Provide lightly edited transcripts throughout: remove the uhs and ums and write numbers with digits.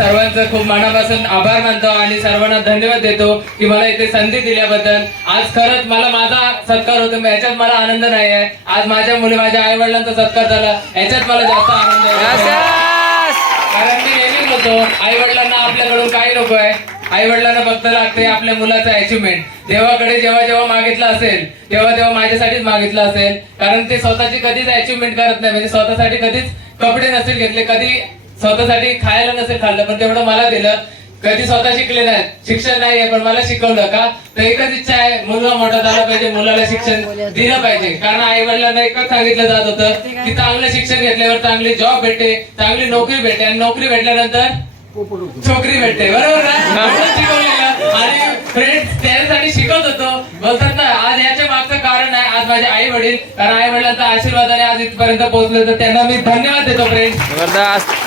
सर्वांचं खूप मनापासून आभार मानतो आणि सर्वांना धन्यवाद देतो की मला इथे संधी दिल्याबद्दल। आज खरंच मला माझा सत्कार होतो, याच्यात मला आनंद नाही आहे। आज माझ्या मुली माझ्या आई वडिलांचा सत्कार झाला, याच्यात मला जास्त आनंद आहे। कारण मी नेहमी बोलतो आई वडिलांना आपल्याकडून काही नको आहे, आई वडिलांना फक्त लागते आपल्या मुलाचं अचिव्हमेंट। देवाकडे जेव्हा जेव्हा मागितलं असेल तेव्हा तेव्हा माझ्यासाठीच मागितलं असेल, कारण ते स्वतःची कधीच अचिव्हमेंट करत नाही। म्हणजे स्वतःसाठी कधीच कपडे नसेल घेतले, कधी स्वतःसाठी खायला नसेल खाल्लं, पण तेवढं मला दिलं। कधी स्वतः शिकले नाही, शिक्षण नाहीये पण मला शिकवलं का, तर एकच इच्छा आहे मुलगा मोठा झाला पाहिजे, मुलाला शिक्षण दिलं पाहिजे। कारण आई वडिलांना एकच सांगितलं जात होतं की चांगलं शिक्षण घेतल्यावर चांगली जॉब भेटे, चांगली नोकरी भेटे, आणि नोकरी भेटल्यानंतर छोकरी भेटते, बरोबर ना? शिकवलेलं आणि फ्रेंड्स त्यासाठी शिकवत होतो। बोलतात ना, आज याच्या मागचं कारण आहे आज माझे आई वडील, कारण आई वडिलांचा आशीर्वादाने आज इथपर्यंत पोहोचले, तर त्यांना मी धन्यवाद देतो फ्रेंड्स।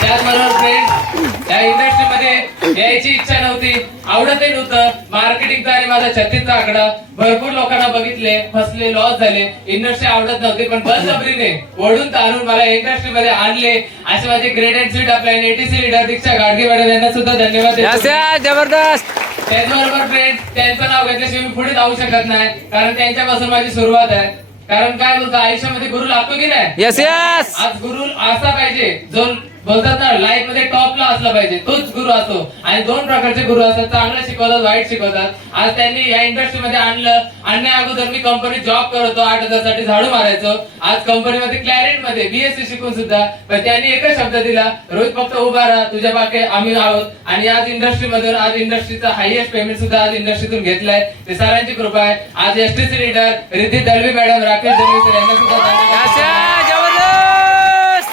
त्याचबरोबर फ्रेंड्स, या इंडस्ट्रीमध्ये यायची इच्छा नव्हती, आवडतही नव्हतं मार्केटिंगचा आणि माझा 36चा आकडा। भरपूर लोकांना बघितले, फसले, लॉस झाले, इंडस्ट्री आवडत नव्हती, पण बळजबरीने ओढून ताणून मला इंडस्ट्रीमध्ये आणले। असे माझे great and sweet upline ATC leader Diksha Gadge madam यांना सुद्धा धन्यवाद देतो। जबरदस्त। त्याचबरोबर फ्रेंड्स, त्यांचं नाव घेतल्याशिवाय मी पुढे जाऊ शकत नाही, कारण त्यांच्यापासून माझी सुरुवात आहे। कारण काय बोलतो, आयुष्यामध्ये गुरु लागतो की नाही? Yes yes. आज गुरु असा पाहिजे जो बोलतात ना लाईफ मध्ये टॉपला असला पाहिजे, तोच गुरु असतो। आणि दोन प्रकारचे गुरु असतात, चांगलं शिकवतात, वाईट शिकवतात। आज त्यांनी या इंडस्ट्रीमध्ये आणण्या अगोदर मी कंपनीत जॉब करत होतो, 8,000 साठी झाडू मारायचो। आज कंपनीमध्ये क्लॅरेट मध्ये बीएससी शिकून सुद्धा पण त्यांनी एकच शब्द दिला, रोज फक्त उभा राहा, तुझ्या बाकी आम्ही आहोत। आणि आज इंडस्ट्रीमधून आज इंडस्ट्रीचा हायएस्ट पेमेंट सुद्धा आज इंडस्ट्रीतून घेतलाय, ते सरांची कृपा आहे। आज STC leader Riddhi Dalvi madam, Rakesh Dalvi sir यांना सुद्धा धन्यवाद।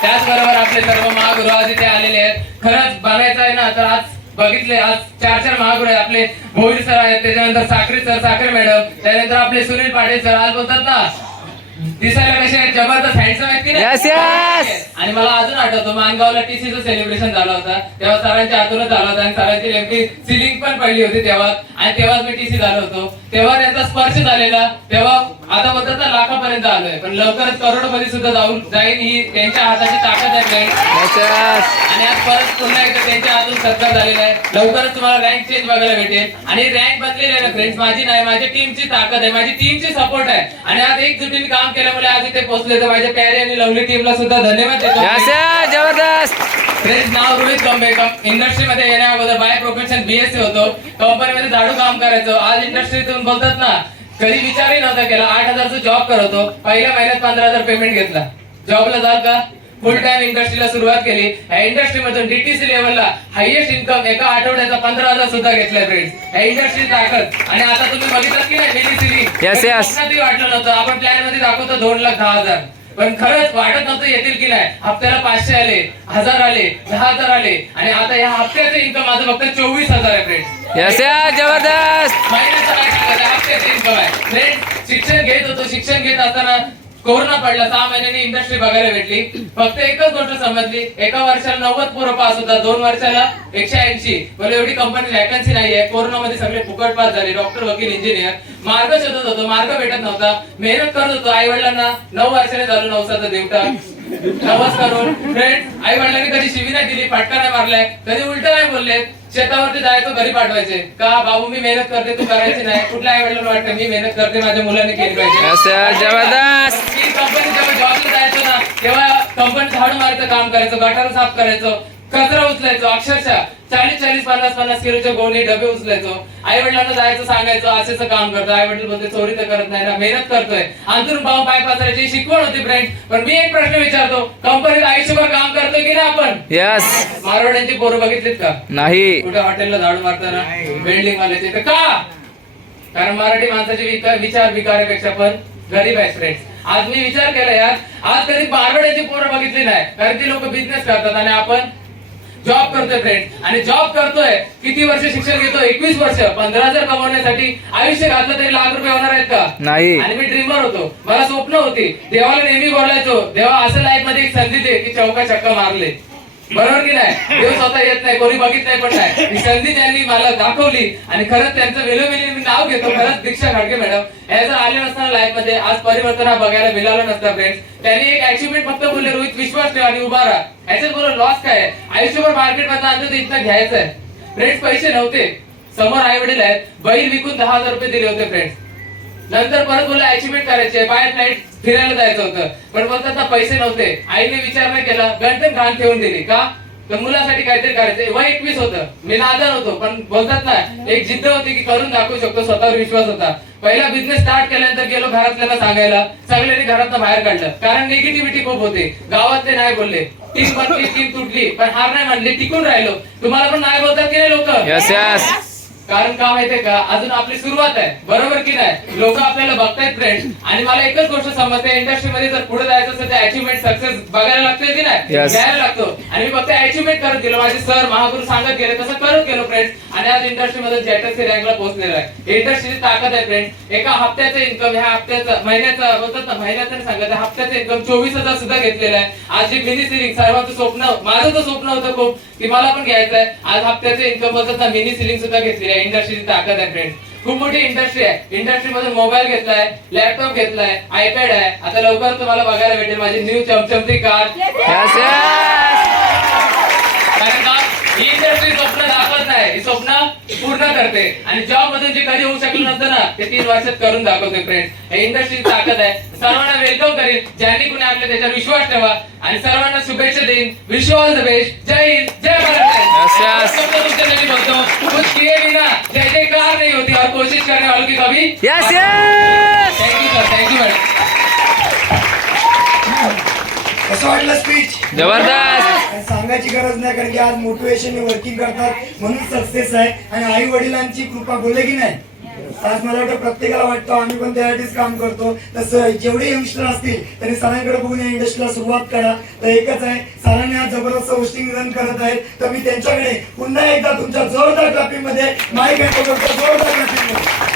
त्याचबरोबर आपले सर्व महागुरु आज इथे आलेले आहेत। खरंच बघायचं आहे ना तर आज बघितले, आज 4 महागुरु आहेत। आपले भोईर सर आहेत, त्याच्यानंतर साखरे सर, साखरे मॅडम, त्यानंतर आपले सुनील पाटील सर। आज बोलतात ना दिसायला कसे आहेत, जबरदस्त हँडसम आहेत की नाही? आणि मला अजून आठवतो मानगावला टीसीचं सेलिब्रेशन झालं होतं, तेव्हा सरांच्या हातूनच झालं होतं आणि सरांची नेमकी सिलिंग पण पडली होती तेव्हा, आणि तेव्हाच मी टीसी झालो होतो। तेव्हा त्यांचा स्पर्श झालेला, तेव्हा आता बोलतात ना लाखापर्यंत आलोय, पण लवकरच करोडोमध्ये सुद्धा जाईन, ही त्यांच्या हाताची ताकद आहे। आणि आज परत पुन्हा एकदा त्यांच्या हातून सत्कार झालेला आहे। लवकरच तुम्हाला रँक चेंज बघायला भेटेल, आणि रँक बदलेली आहे ना फ्रेंड्स, माझी नाही, माझ्या टीमची ताकद आहे, माझी टीमची सपोर्ट आहे। आणि आज एकजुटीने काम केल्यामुळे आज इथे पोहोचले, तर माझ्या प्यारे आणि लवली टीमला सुद्धा धन्यवाद देतो। जबरदस्त। फ्रेंड्स, नाव रोहित गंभे, इंडस्ट्रीमध्ये येण्या अगोदर बाय प्रोफेशन बीएससी होतो, कंपनीमध्ये झाडू काम करायचो। आज इंडस्ट्रीतून बोलतात ना कधी विचारही नव्हता केला, 8,000चा जॉब करत होतो, पहिल्या महिन्यात 15,000 पेमेंट घेतला। जॉबला जाल का, फुल टाइम इंडस्ट्रीला सुरुवात केली। या इंडस्ट्रीमधून डीटीसी लेवलला हायएस्ट इन्कम एका आठवड्याचा 15,000 सुद्धा घेतलाय फ्रेंड्स। या इंडस्ट्री ताकद, आणि आता तुम्ही बघितलं की नाही डीटीसी वाटलं नव्हतं, आपण प्लॅन मध्ये दाखवतो 2,10,000, पण खरंच वाटत नव्हतं येतील की नाही। हप्त्याला 500 आले, 1000 आले, 10,000 आले, आणि आता या हप्त्याचं इन्कम माझं फक्त 24,000 आहे फ्रेंड्स। जबरदस्त। महिन्याचं काय सांगायचं, हप्त्याचं इन्कम आहे फ्रेंड्स। शिक्षण घेत होतो, शिक्षण घेत असताना कोरोना पडला, 6 महिन्यांनी इंडस्ट्री बघायला भेटली। फक्त एकच गोष्ट समजली, एका वर्षाला 90 पोरं पास होतात, 2 वर्षाला 180। म्हणजे एवढी कंपनी वॅकन्सी नाहीये। कोरोनामध्ये सगळे फुकट पास झाले, डॉक्टर, वकील, इंजिनियर। मार्ग शोधत होतो, मार्ग भेटत नव्हता, मेहनत करत होतो। आई वडिलांना 9 वर्षाने झालो नवसाचा देवटा, नवस करून फ्रेंड्स आई वडिलांनी कधी शिवी नाही दिली, फटका नाही मारलाय, कधी उलट नाही बोलले। शेतावरती जायचो, घरी पाठवायचे का, बाबू मी मेहनत करते तू करायची नाही। कुठल्या आई वडिलांना वाटतं मी मेहनत करते, माझ्या मुलाने केली पाहिजे। जबरदस्त। मी कंपनी जेव्हा जॉबला जायचो ना तेव्हा कंपनी झाडू मारायचं काम करायचो, गटार साफ करायचो, कचरा उचलायचो, अक्षरशः 40-40, 50-50 किलोचे गोणी डबे उचलायचो। आई वडिलांना जायचं, सांगायचं असेच काम करतो। आई वडील बोलते चोरी तर करत नाही ना, मेहनत करतोय, अंतरून पाव पाय पसरायची शिकवण होती फ्रेंड्स। पण मी एक प्रश्न विचारतो, कंपनीत आयुष्यभर काम करतोय की नाही आपण? यस। मारवाड्यांची पोरं बघितलीत का? नाही। कुठे हॉटेलला झाडू मारताना, बिल्डिंग वाल्याचे, तर का? कारण मराठी माणसाचे विचार विकारापेक्षा पण गरीब आहे फ्रेंड्स। आज मी विचार केला यार, आज कधी मारवाड्याची पोरं बघितली नाही, कारण ती लोक बिझनेस करतात आणि आपण जॉब करतोय फ्रेंड्स। आणि जॉब करतोय, किती वर्ष शिक्षण घेतो, 21 वर्ष। 15,000 कमवण्यासाठी आयुष्य घातलं तरी लाख रुपये होणार आहेत का? नाही। आणि मी ड्रीमर होतो, मला स्वप्न होती, देवाला नेहमी बोलायचो, देवा असं लाईफ मध्ये एक संधी दे की चौका छक्का मारले। बरोबर की नाही? देव स्वतः येत नाही, कोणी बघितलंय पण नाही. ही संधी त्यांनी मला दाखवली आणि खरंच त्यांचं वेळोवेळी मी नाव घेतो. खरंच दीक्षा घाडगे मॅडम हे जर आले नसताना लाईफ मध्ये आज परिवर्तन हा बघायला मिळालं नसतं फ्रेंड्स. त्यांनी एक अचिव्हमेंट फक्त बोलले, रोहित विश्वास ठेवा आणि उभा राहा. याच्यात बरोबर लॉस काय आहे? आयुष्यभर मार्केट मध्ये आणलं तर इथं घ्यायचं आहे फ्रेंड्स. पैसे नव्हते, समोर आई वडील आहेत, बैल विकून 10,000 रुपये दिले होते फ्रेंड्स. नंतर परत बोलले अचिव्हमेंट करायचे, बाय फ्लाईट फिरायला जायचं होतं, पण बोलतात ना पैसे नव्हते. आईने विचार नाही केला, गणपण घाण ठेवून दिली का? तर मुलासाठी काहीतरी करायचं. वय 21 होतं, मी नादार होतो, पण बोलतात ना एक जिद्द होती की करून दाखवू शकतो, स्वतःवर विश्वास होता. पहिला बिझनेस स्टार्ट केल्यानंतर गेलो घरातल्यांना सांगायला, सगळ्यांनी घरातनं बाहेर काढलं, कारण निगेटिव्हिटी खूप होती. गावातले नाही बोलले, टीम बनली, टीम तुटली, पण हार नाही मानली, टिकून राहिलो. तुम्हाला पण नाही बोलतात की नाही लोक? Yes yes. कारण का माहितीये का, अजून आपली सुरुवात आहे, बरोबर की नाही? लोक आपल्याला बघतायत फ्रेंड्स. आणि मला एकच गोष्ट समजते, इंडस्ट्रीमध्ये जर पुढे जायचं असेल तर अचिव्हमेंट सक्सेस बघायला लागतोय की नाही? Yes. घ्यायला लागतो. आणि मी फक्त अचिव्हमेंट करत गेलो, माझे सर महागुरु सांगत गेले, तसं करत गेलो फ्रेंड्स. आणि आज इंडस्ट्रीमध्ये जेटसची रँकला पोहोचलेला आहे. इंडस्ट्रीची ताकद आहे फ्रेंड्स. एका हप्त्याचं इन्कम, ह्या हप्त्याचं महिन्याचं बोलतात ना, महिन्याचं सांगत हप्त्याचं इन्कम 24,000 सुद्धा घेतलेलं आहे. आज जी मिनी सिलिंग सर्वांचं स्वप्न, माझं तर स्वप्न होतं खूप की मला पण घ्यायचं आहे. आज हप्त्याचं इन्कम बोलतात ना, मिनी सिलिंग सुद्धा घेतलेली आहे. इंडस्ट्रीची ताकद आहे फ्रेंड्स. खूप मोठी इंडस्ट्री आहे. इंडस्ट्री मध्ये मोबाईल घेतलाय, लॅपटॉप घेतलाय, आयपॅड आहे. आता लवकर तुम्हाला बघायला भेटेल माझी न्यू चमचमती कार. Yes yes. कारण का ही इंडस्ट्री स्वप्न दाखवत नाही, ही स्वप्न पूर्ण करते. आणि जॉब मधून जे कधी होऊ शकलं नसतं ना, ते 3 वर्षात करून दाखवते फ्रेंड्स. हे इंडस्ट्रीची ताकद आहे. सर्वांना वेलकम करेन, ज्यांनी कुणी आपल्या त्याच्यावर विश्वास ठेवा आणि सर्वांना शुभेच्छा देईन. Wish you all the best. जय हिंद, जय Yes, yes. भारत. कुछ किए बिना जय जयकार नहीं होती और कोशिश करने वालों की कभी. Yes yes. Thank you sir, thank you madam. कसं वाटलं स्पीच? जबरदस्त. सांगायची गरज नाही, कारण की आज मोटिवेशन वर्किंग करतात म्हणून सक्सेस आहे. आणि आई वडिलांची कृपा बोलले की नाही, आज मला वाटतं प्रत्येकाला वाटतं आम्ही पण त्यासाठीच काम करतो. तसं जेवढे यंगस्टर असतील त्यांनी सरांकडे बघून या इंडस्ट्रीला सुरुवात करा. तर एकच आहे, सरांनी आज जबरदस्त होस्टिंग रन करत आहेत, तर मी त्यांच्याकडे पुन्हा एकदा तुमच्या जोरदार क्लॅपिंग मध्ये माईक हँड करतो, जोरदार क्लॅपिंग मध्ये.